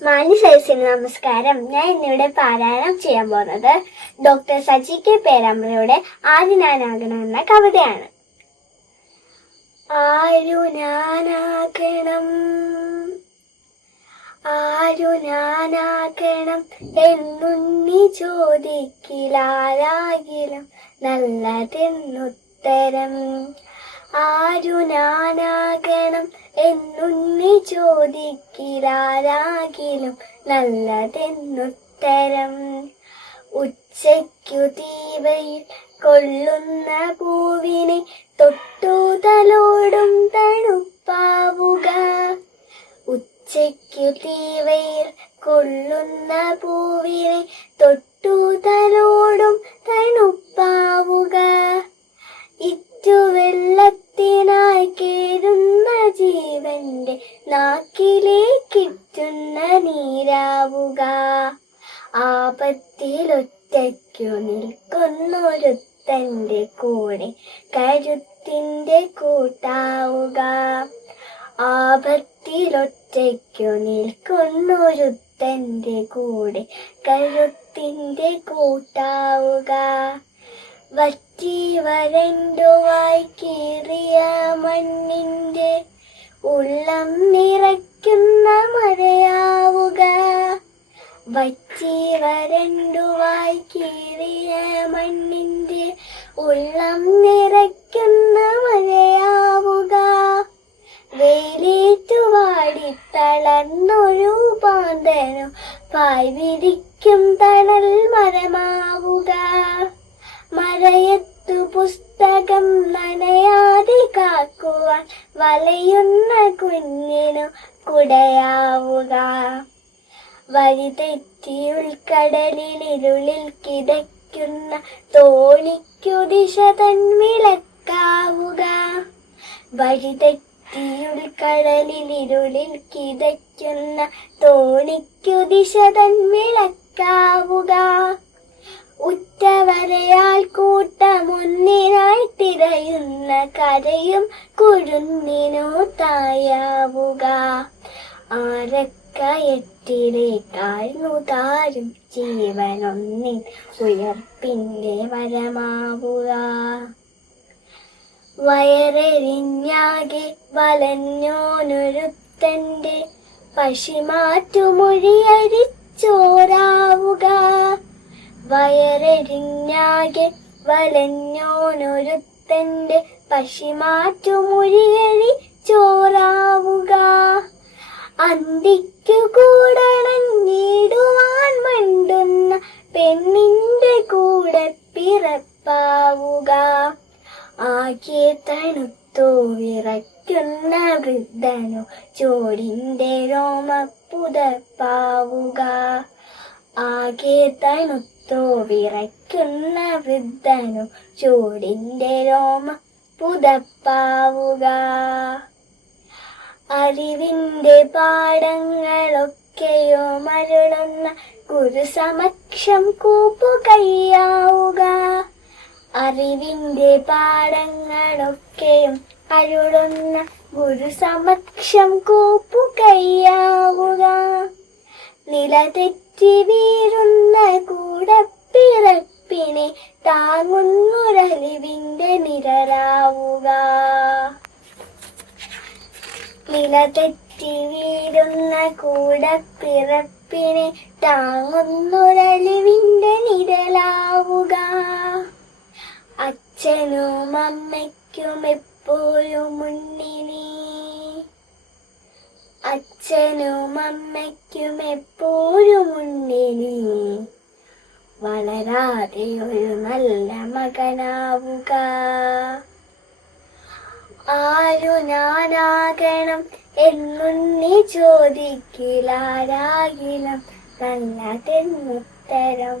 മാന്യ സദസ്സിന് നമസ്കാരം. ഞാൻ ഇന്നിവിടെ പാരായണം ചെയ്യാൻ പോകുന്നത് ഡോക്ടർ സജി കെ പേരാമ്പ്രയുടെ ആര് ഞാനാകണം എന്ന കവിതയാണ്. ആരു ഞാനാകണം, ആരു ഞാനാകണം എന്നുണ്ണി ചോദിക്കിലാരാകിലും നല്ലതെന്നുത്തരം. ആരു ഞാനാകണം എന്നുണ്ണി ചോദിക്കിലാരാകിലും നല്ലതെന്നുത്തരം. ഉച്ചയ്ക്കു തീവയിൽ കൊള്ളുന്ന പൂവിനെ തൊട്ടുതലോടും തണുപ്പാവുക. ഉച്ചയ്ക്കു തീവയിൽ കൊള്ളുന്ന പൂവിനെ തൊട്ടുതലോടും തണുപ്പാവുക. ഇറ്റുവെള്ളത്തിനായി കേറുന്ന ജീവന്റെ നാക്കിലേക്കിറ്റുന്ന നീരാവുക. ആപത്തിലൊറ്റയ്ക്കു നിൽക്കുന്നൊരുത്തന്റെ കൂടെ കരുത്തിന്റെ കൂട്ടാവുക. ആപത്തിലൊറ്റയ്ക്കു നിൽക്കുന്നൊരുത്തന്റെ കൂടെ കരുത്തിന്റെ കൂട്ടാവുക. വറ്റി വരണ്ടു വായ്ക്കേറിയ മണ്ണിന്റെ ഉള്ളം നിറയ്ക്കുന്ന മഴയാവുക. വറ്റി വരണ്ടു വായ്ക്കേറിയ മണ്ണിന്റെ ഉള്ളം നിറയ്ക്കുന്ന മഴയാവുക. വെയിലേറ്റു വാടി തളർന്നൊരു പാന്തനു പായ് വിരിക്കും തണൽ മരമാവുക. മറയത്തു പുസ്തകം നനയാതെ കാക്കുവാൻ വലയുന്ന കുഞ്ഞിനു കുടയാവുക. വഴിതെറ്റി ഉൾക്കടലിൽ ഇരുളിൽ കിതയ്ക്കുന്ന തോണിക്കു ദിശ തൻ വിളക്കാവുക. വഴിതെറ്റി ഉൾക്കടലിൽ ഇരുളിൽ കിതയ്ക്കുന്ന തോണിക്കു ദിശ തൻ വിളക്കാവുക. ഉറ്റവരയാൽ കൂട്ടമൊന്നിനായി തിരയുന്ന കരയും കുരുന്നിനു തായാവുക. ആരക്കയറ്റിലേക്കാഴ്ന്നു താരും ജീവനൊന്നിൻ ഉയർപ്പിന്റെ വരമാവുക. വയറെരിഞ്ഞാകെ വലഞ്ഞോനൊരുത്തന്റെ പശിമാറ്റുമൊഴിയരിച്ചോരാവുക. വയറെരിഞ്ഞാകെ വലഞ്ഞോനൊരുത്തന്റെ പശിമാറ്റുമൊഴിയരിച്ചോരാവുക. അന്തിക്കു കൂടണഞ്ഞിടുവാൻ മണ്ടുന്ന പെണ്ണിന്റെ കൂടെ പിറപ്പാവുക. ആകെ തണുത്തു വിറയ്ക്കുന്ന വൃദ്ധനു ചോടിന്റെ രോമപ്പുതപ്പാവുക. ആകെ തണുത്തു വിറയ്ക്കുന്ന വൃദ്ധനു ചോടിന്റെ രോമ പുതപ്പാവുക. അറിവിന്റെ പാഠങ്ങളൊക്കെയോ മരുളുന്ന ഗുരുസമക്ഷം കൂപ്പുകയ്യാവുക. അറിവിന്റെ പാഠങ്ങളൊക്കെയും അരുളുന്ന ഗുരുസമക്ഷം കൂപ്പുകയ്യാവുക. നിലതെറ്റി വീഴുന്ന കൂടപ്പിറപ്പിനെ താങ്ങുന്നൊരലിവിന്റെ നിഴലാവുക. നിലതെറ്റി വീഴുന്ന കൂടപ്പിറപ്പിനെ താങ്ങുന്നൊരലിവിന്റെ നിഴലാവുക. അച്ഛനും അമ്മയ്ക്കും എപ്പോഴും മുന്നിനി, അച്ഛനും അമ്മയ്ക്കും എപ്പോഴും മുന്നിനി. വളരാതെ ഒരു നല്ല മകനാവുക. ആരു ഞാനാകണം എന്നുണ്ണി ചോദിക്കിലാരാകിലും നല്ലതെന്നുത്തരം.